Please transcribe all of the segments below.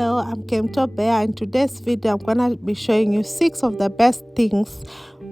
Hello, I'm Kemto Bear. In today's video, I'm gonna be showing you 6 of the best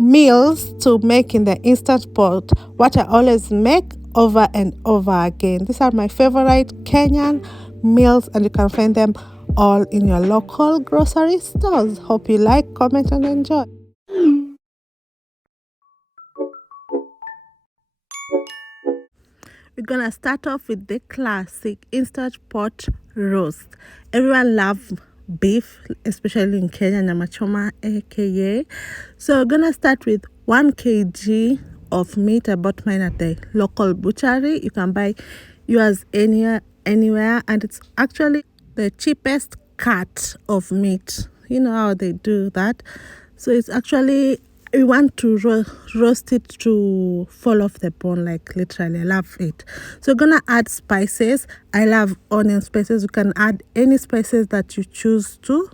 meals to make in the Instant Pot, what I always make over and over again. These are my favorite Kenyan meals, and you can find them all in your local grocery stores. Hope you like, comment, and enjoy. We're gonna start off with the classic Instant Pot roast. Everyone loves beef, especially in Kenya, nyama choma aka. So we're gonna start with 1 kg of meat. I bought mine at the local butchery. You can buy yours anywhere, and it's actually the cheapest cut of meat. You know how they do that. So it's actually, we want to roast it to fall off the bone, like literally. I love it. So we're gonna add spices. I love onion spices. You can add any spices that you choose to.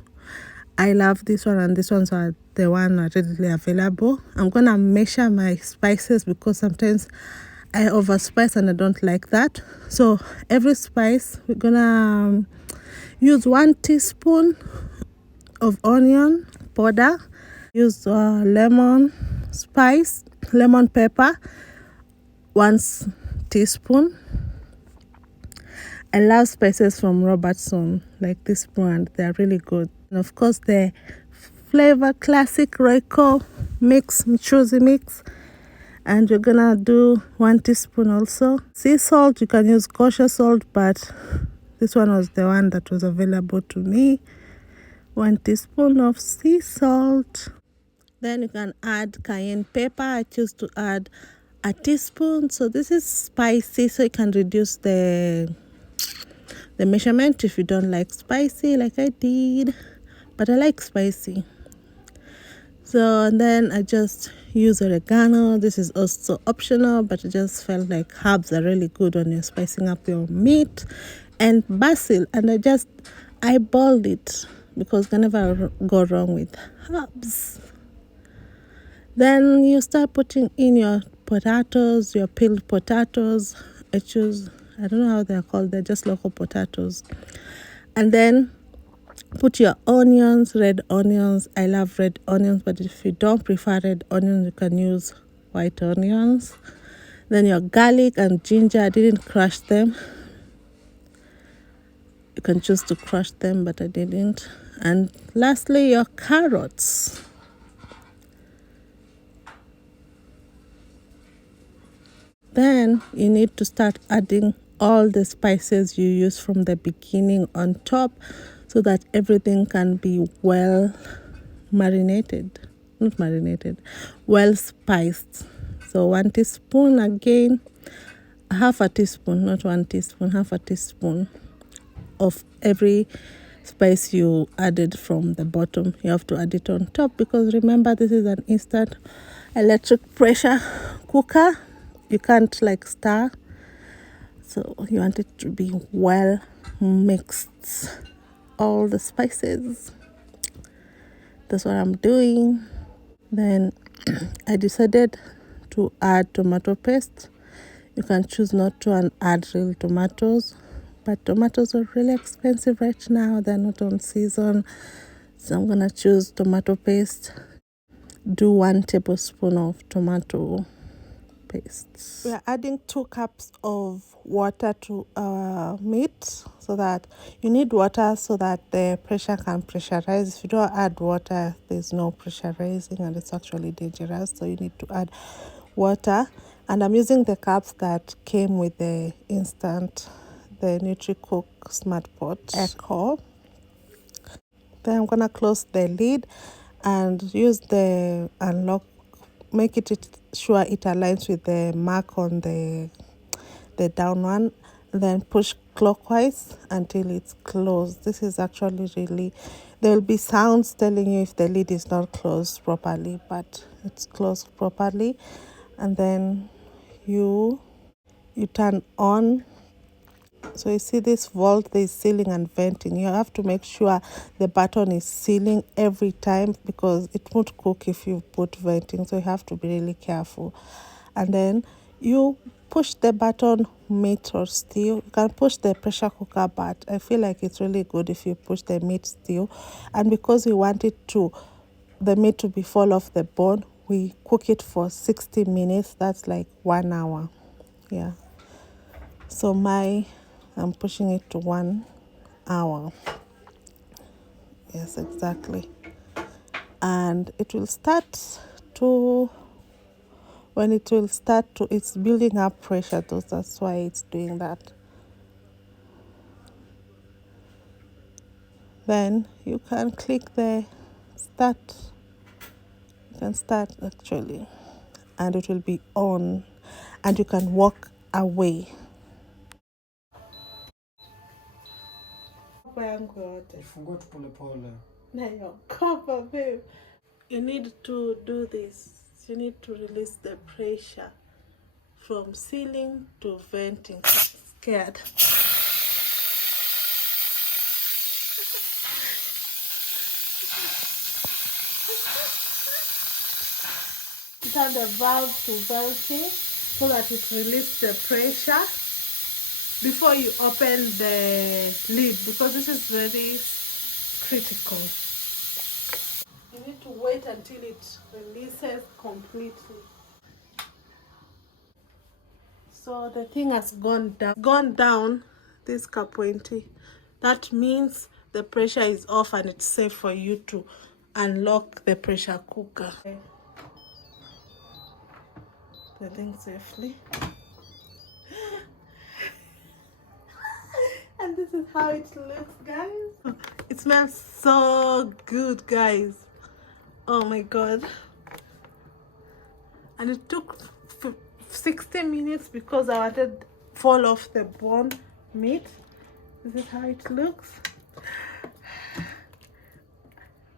I love this one, and this ones are the one readily available. I'm gonna measure my spices because sometimes I overspice and I don't like that. So every spice, we're gonna use 1 teaspoon of onion powder. Use lemon pepper, 1 teaspoon. I love spices from Robertson, like this brand. They're really good. And of course, the flavor classic Royco mchuzi mix. And you're gonna do 1 teaspoon also. Sea salt, you can use kosher salt, but this one was the one that was available to me. 1 teaspoon of sea salt. Then you can add cayenne pepper. I choose to add 1 teaspoon. So this is spicy, so you can reduce the measurement if you don't like spicy like I did. But I like spicy. So and then I just use oregano. This is also optional, but I just felt like herbs are really good when you're spicing up your meat. And basil, and I just eyeballed it because you can never go wrong with herbs. Then you start putting in your potatoes, your peeled potatoes. I don't know how they're called, they're just local potatoes. And then put your onions, red onions. I love red onions, but if you don't prefer red onions, you can use white onions. Then your garlic and ginger. I didn't crush them. You can choose to crush them, but I didn't. And lastly, your carrots. Then you need to start adding all the spices you use from the beginning on top so that everything can be well spiced. So 1 teaspoon again, half a teaspoon, not 1 teaspoon, half a teaspoon of every spice you added from the bottom. You have to add it on top because remember, this is an instant electric pressure cooker. You can't like stir, so you want it to be well mixed, all the spices. That's what I'm doing. Then I decided to add tomato paste. You can choose not to add real tomatoes, but tomatoes are really expensive right now. They're not on season, so I'm gonna choose tomato paste. Do 1 tablespoon of tomato paste. We are adding 2 cups of water to our meat, so that you need water so that the pressure can pressurize. If you don't add water, there's no pressurizing, and it's actually dangerous. So you need to add water. And I'm using the cups that came with the NutriCook Smart Pot Echo. Then I'm gonna close the lid and use the unlock. Make it sure it aligns with the mark on the down one. Then push clockwise until it's closed. This is actually really, there will be sounds telling you if the lid is not closed properly, but it's closed properly. And then you turn on. So you see this vault, there's sealing and venting. You have to make sure the button is sealing every time because it won't cook if you put venting. So you have to be really careful. And then you push the button meat or stew. You can push the pressure cooker, but I feel like it's really good if you push the meat stew. And because we want it to, the meat to be fall off the bone, we cook it for 60 minutes. That's like 1 hour. Yeah. So I'm pushing it to 1 hour. Yes, exactly. And it will start to, when it will start to, it's building up pressure, though, that's why it's doing that. Then you can click the start. You can start actually, and it will be on, and you can walk away. You need to do this. You need to release the pressure from ceiling to venting. Scared. Turn the valve to venting so that it releases the pressure before you open the lid, because this is very critical. You need to wait until it releases completely. So the thing has gone down this K20. That means the pressure is off and it's safe for you to unlock the pressure cooker. Okay. The thing safely. And this is how it looks, guys. It smells so good, guys. Oh my god. And it took 60 minutes because I wanted fall off the bone meat. This is how it looks.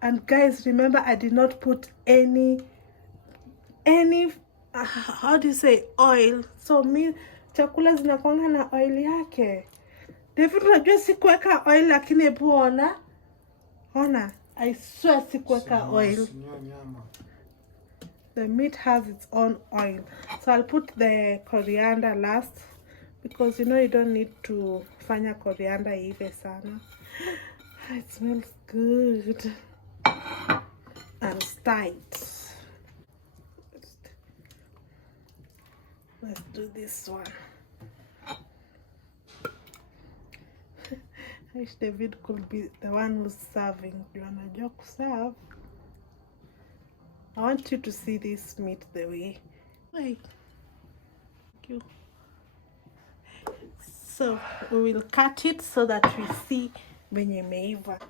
And guys, remember, I did not put any how do you say, oil. So mi chakula zinakuanga na oil yake. David, unajua sikuweka oil, lakini hebu ona. Ona, I swear sikuweka oil. The meat has its own oil. So I'll put the coriander last, because you know you don't need to fanya coriander ive sana. It smells good and it's tight. Let's do this one. I wish David could be the one who's serving. You wanna joke serve? I want you to see this meat the way. Thank you. So we will cut it so that we see when you imeiva.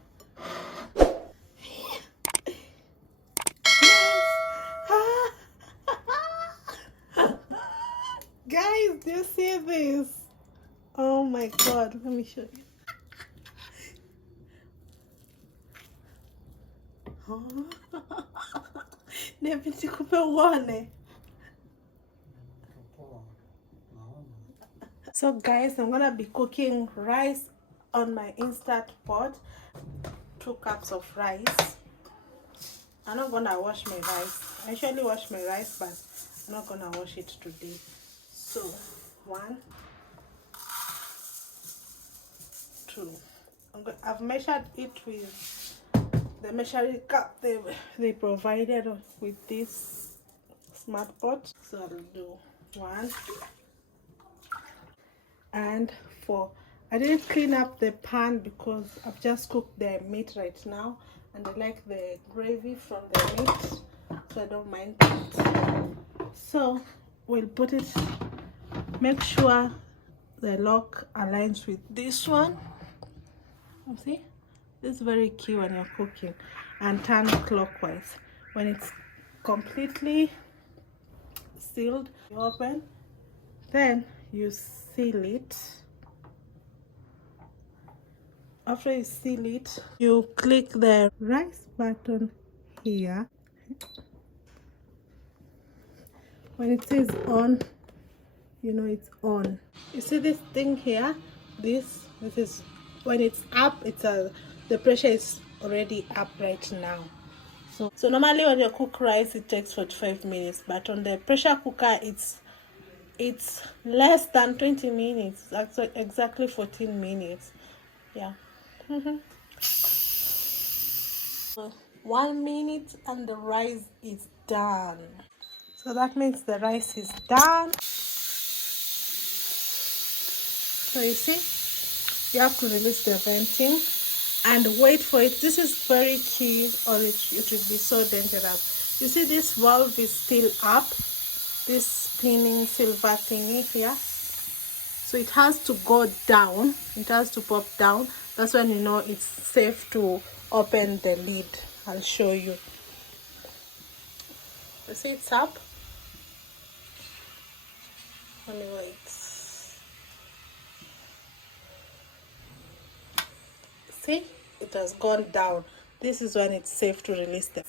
Guys, do you see this? Oh my god, let me show you. So guys, I'm gonna be cooking rice on my instant pot. 2 cups of rice. I'm not gonna wash my rice. I usually wash my rice, but I'm not gonna wash it today. So 1, 2. I've measured it with the measuring cup they provided with this smart pot. So I'll do 1 and 4. I didn't clean up the pan because I've just cooked the meat right now, and I like the gravy from the meat, so I don't mind that. So we'll put it, make sure the lock aligns with this one. You see, this is very key when you're cooking. And turn clockwise. When it's completely sealed, you open, then you seal it. After you seal it, you click the rice button here. When it says on, you know it's on. You see this thing here? This is when it's up. The pressure is already up right now. So normally when you cook rice, it takes 45 minutes, but on the pressure cooker, it's It's less than 20 minutes, actually exactly 14 minutes. Yeah. 1 minute and the rice is done. So that means the rice is done. So you see, you have to release the venting and wait for it. This is very key, or it will be so dangerous. You see, this valve is still up, this spinning silver thingy here. So it has to go down, it has to pop down. That's when you know it's safe to open the lid. I'll show you. You see it's up. Let me wait. See, it has gone down. This is when it's safe to release the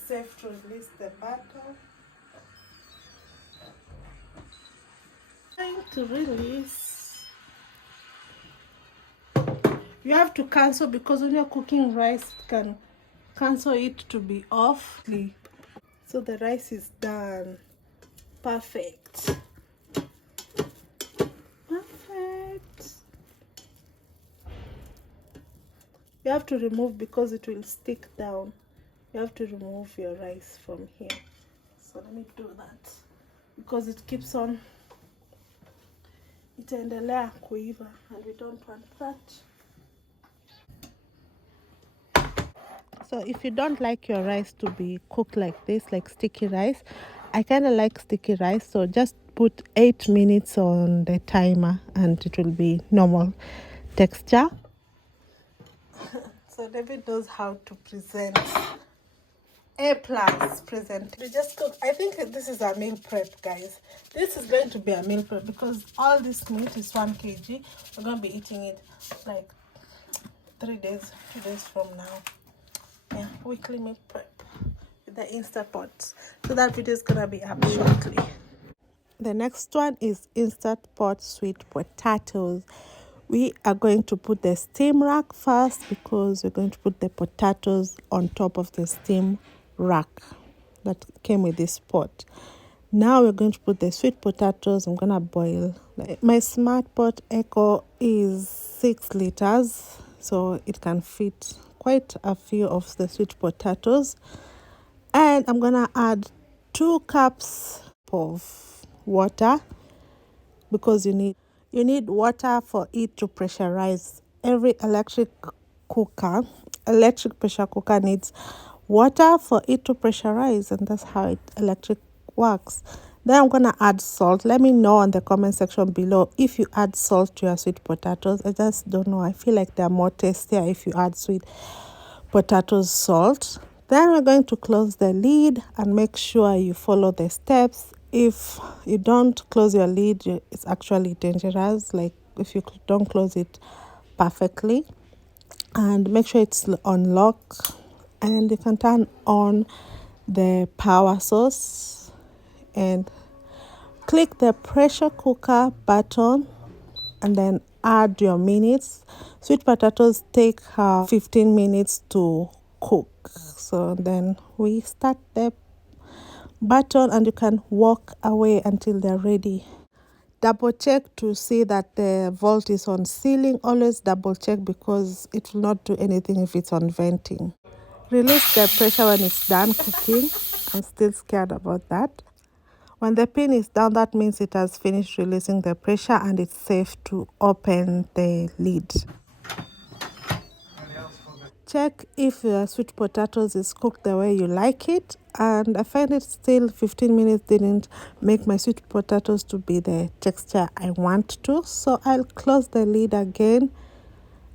bottle. Time to release. You have to cancel, because when you're cooking rice, you can cancel it to be off. So the rice is done. Perfect. Perfect. You have to remove, because it will stick down. You have to remove your rice from here. So let me do that, because it keeps on, itaendelea kuiva, and we don't want that. So if you don't like your rice to be cooked like this, like sticky rice, I kind of like sticky rice, so just put 8 minutes on the timer and it will be normal texture. So David knows how to present. A+ present. We just cook. I think this is a meal prep, guys. This is going to be a meal prep, because all this meat is 1 kg. We're going to be eating it like 2 days from now. Yeah, weekly meal prep with the Insta pots. So that video is gonna be up shortly. The next one is Instant Pot sweet potatoes. We are going to put the steam rack first, because we're going to put the potatoes on top of the steam rack that came with this pot. Now we're going to put the sweet potatoes. I'm gonna boil. My Smart Pot Eco is 6 liters, so it can fit quite a few of the sweet potatoes. And I'm gonna add 2 cups of water, because you need water for it to pressurize. Every electric pressure cooker needs water for it to pressurize, and that's how electric works. Then I'm gonna add salt. Let me know in the comment section below if you add salt to your sweet potatoes. I just don't know. I feel like they're more tastier if you add sweet potatoes salt. Then we're going to close the lid and make sure you follow the steps. If you don't close your lid, it's actually dangerous, like if you don't close it perfectly. And make sure it's on lock, and you can turn on the power source and click the pressure cooker button, and then add your minutes. Sweet potatoes take 15 minutes to cook. So then we start the button, and you can walk away until they're ready. Double check to see that the volt is on ceiling. Always double check, because it will not do anything if it's on venting. Release the pressure when it's done cooking. I'm still scared about that. When the pin is down, that means it has finished releasing the pressure and it's safe to open the lid. Check if your sweet potatoes is cooked the way you like it, and I find it still 15 minutes didn't make my sweet potatoes to be the texture I want to. So I'll close the lid again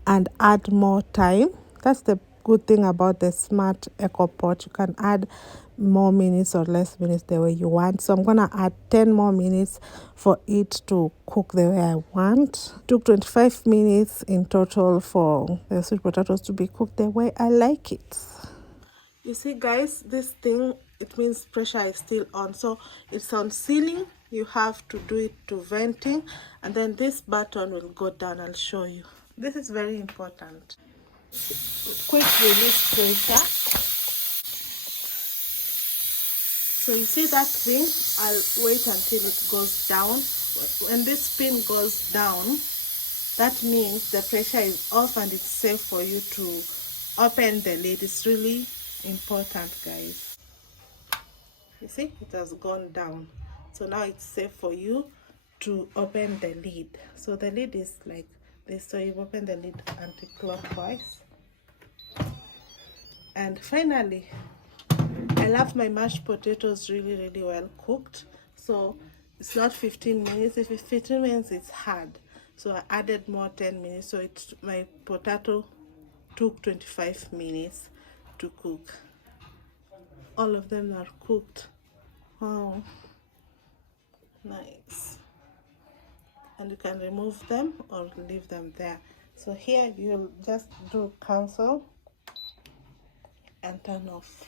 and add more time. That's the good thing about the Smart Eco Pot. You can add more minutes or less minutes the way you want. So I'm gonna add 10 more minutes for it to cook the way I want. It took 25 minutes in total for the sweet potatoes to be cooked the way I like it. You see, guys, this thing, it means pressure is still on, so it's on ceiling. You have to do it to venting, and then this button will go down. I'll show you. This is very important. Quick release pressure. So you see that thing, I'll wait until it goes down, When this pin goes down, that means the pressure is off and it's safe for you to open the lid. It's really important, guys. You see, it has gone down. So now it's safe for you to open the lid. So the lid is like this. So you open the lid anti-clockwise. And finally, I love my mashed potatoes really well cooked. So it's not 15 minutes. If it's 15 minutes, it's hard. So I added more 10 minutes. So my potato took 25 minutes to cook. All of them are cooked. Wow, nice. And you can remove them or leave them there. So here you'll just do cancel and turn off.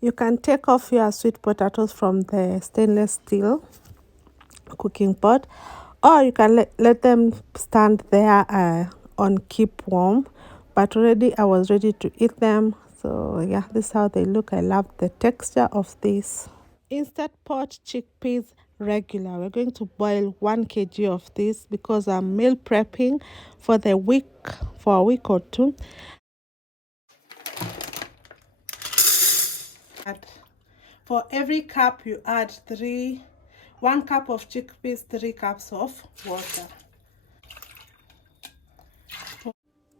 You can take off your sweet potatoes from the stainless steel cooking pot, or you can let them stand there on keep warm. But already I was ready to eat them. So yeah, this is how they look. I love the texture of this. Instant pot chickpeas regular. We're going to boil 1 kg of this because I'm meal prepping for a week or two. For every cup you add 1 cup of chickpeas, 3 cups of water.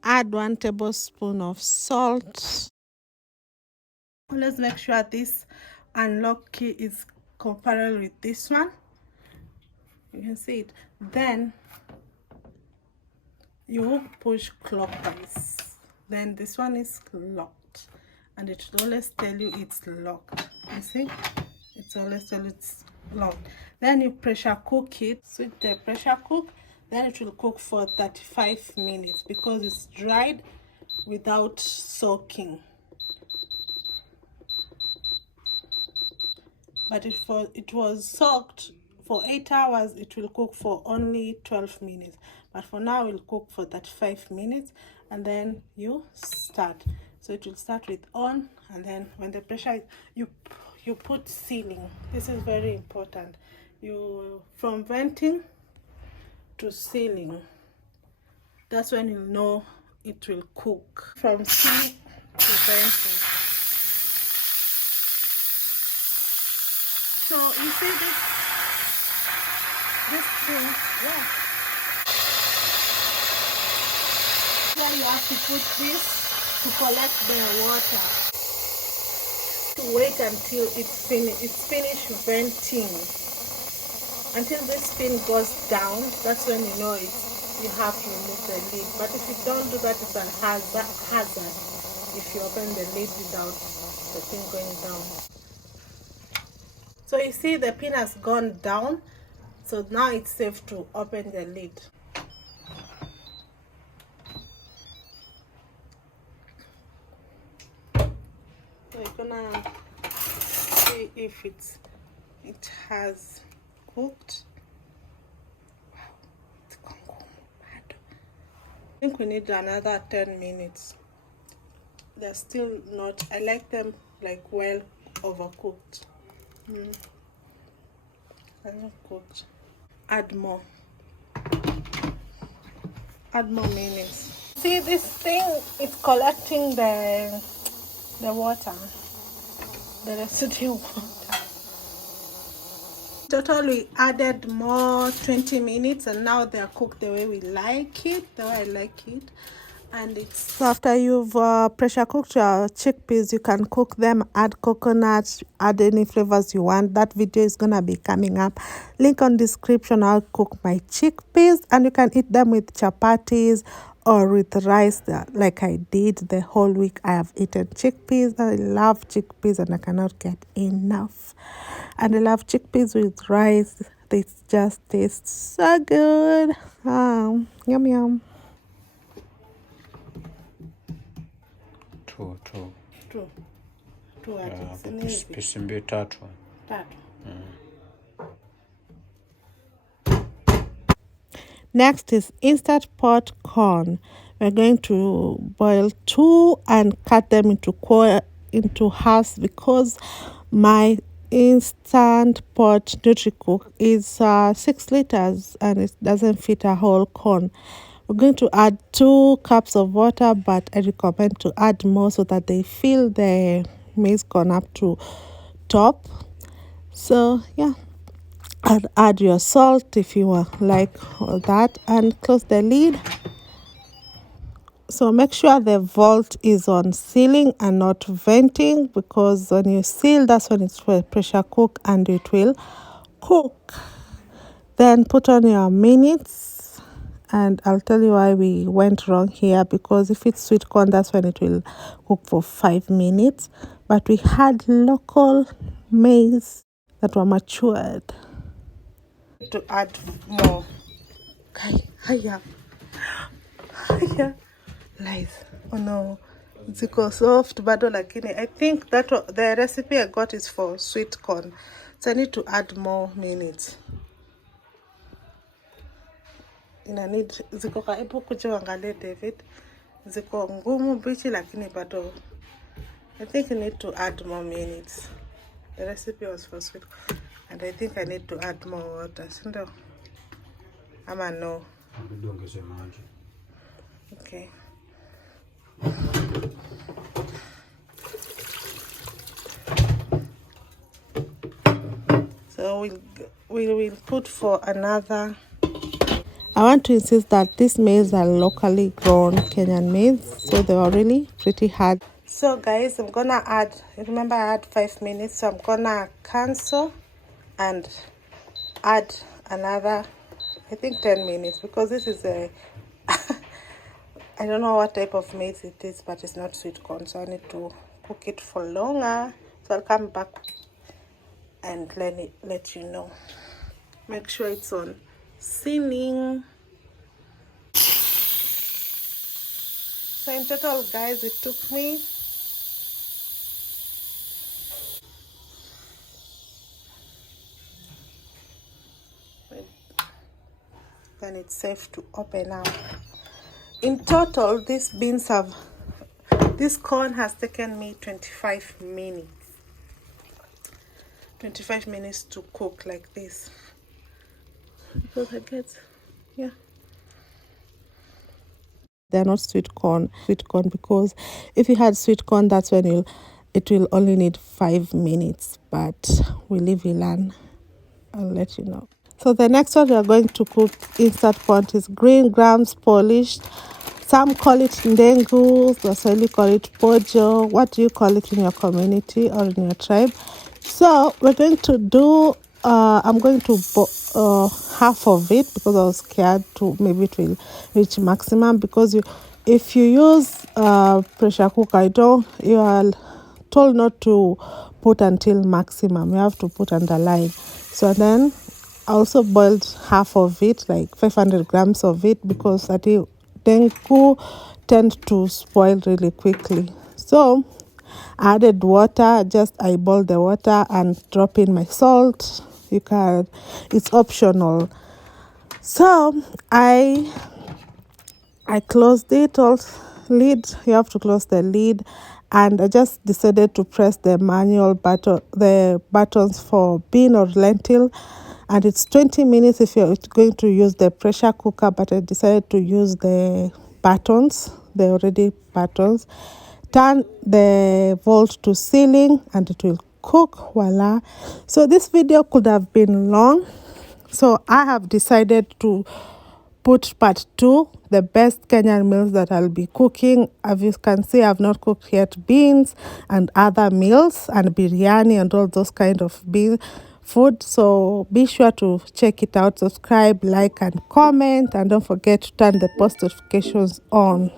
Add 1 tablespoon of salt. Let's make sure this unlock key is comparable with this one. You can see it. Then you push clockwise. Then this one is locked, and it will always tell you it's locked. You see, it's always tell you it's locked. Then you pressure cook it. Switch the pressure cook. Then it will cook for 35 minutes because it's dried without soaking. But if it was soaked for 8 hours, it will cook for only 12 minutes. But for now, it will cook for 35 minutes, and then you start. So it will start with on, and then when the pressure is, you put sealing. This is very important. You from venting to sealing. That's when you know it will cook. From sealing to venting. So you see this thing, yeah. Then you have to put this to collect the water. To wait until it's finished venting. Until this pin goes down, that's when you know you have to remove the lid. But if you don't do that, it's a hazard if you open the lid without the pin going down. So you see the pin has gone down, so now it's safe to open the lid. So you're gonna see if it has cooked. Wow, I think we need another 10 minutes. They're still not, I like them like well overcooked. Cooked. Add more minutes. See this thing, it's collecting the water, the residue water. Total we added more 20 minutes, and now they're cooked the way we like it, the way I like it. And it's so after you've pressure cooked your chickpeas, you can cook them, add coconut, add any flavors you want. That video is gonna be coming up. Link on description. I'll cook my chickpeas, and you can eat them with chapatis or with rice, like I did the whole week. I have eaten chickpeas. I love chickpeas and I cannot get enough. And I love chickpeas with rice. They just taste so good. Yum yum. Pisi mbili tatu. Next is instant pot corn. We're going to boil 2 and cut them into halves because my instant pot Nutri-Cook is 6 liters and it doesn't fit a whole corn. We're going to add 2 cups of water, but I recommend to add more so that they fill the maize corn up to top. So yeah, and add your salt if you like all that, and close the lid. So make sure the vault is on sealing and not venting, because when you seal, that's when it's pressure cook and it will cook. Then put on your minutes, and I'll tell you why we went wrong here, because if it's sweet corn, that's when it will cook for 5 minutes. But we had local maize that were matured. To add more. Hiya. Lies. Oh no. Ziko soft bado lakini I think that the recipe I got is for sweet corn. So I need to add more minutes. Ina need ziko karibu kuja uangalie David. Ziko ngumu bichi lakini bado. I think I need to add more minutes. The recipe was for sweet corn, and I think I need to add more water. Sindo? Ama no. Okay. So we will put for another. I want to insist that these maize are locally grown Kenyan maize, so they are really pretty hard. So guys, I'm gonna add, remember I had 5 minutes, so I'm gonna cancel and add another, I think 10 minutes, because this is a I don't know what type of maize it is, but it's not sweet corn, so I need to cook it for longer. So I'll come back and let you know. Make sure it's on sealing. So in total, guys, it took me then it's safe to open up. In total, this corn has taken me 25 minutes. 25 minutes to cook like this. Because I get, yeah. They're not sweet corn, because if you had sweet corn, that's when it will only need 5 minutes. But we live, we learn. I'll let you know. So the next one we are going to cook instant pot is green grams polished. Some call it Ndegu, the Swahili call it Pojo. What do you call it in your community or in your tribe? So we're going to do, I'm going to half of it, because I was scared to maybe it will reach maximum, because if you use pressure cooker, you are told not to put until maximum. You have to put underline. So then I also boiled half of it, like 500 grams of it, because Ndegu tend to spoil really quickly. So I added water, just eyeball the water and drop in my salt. It's optional. So I closed it all lid. You have to close the lid, and I just decided to press the manual button, the buttons for bean or lentil. And it's 20 minutes if you're going to use the pressure cooker, but I decided to use the buttons, the already buttons. Turn the volt to sealing and it will cook. Voila. So this video could have been long, so I have decided to put part 2, the best Kenyan meals that I'll be cooking. As you can see, I've not cooked yet beans and other meals and biryani and all those kind of food. So be sure to check it out, subscribe, like and comment, and don't forget to turn the post notifications on.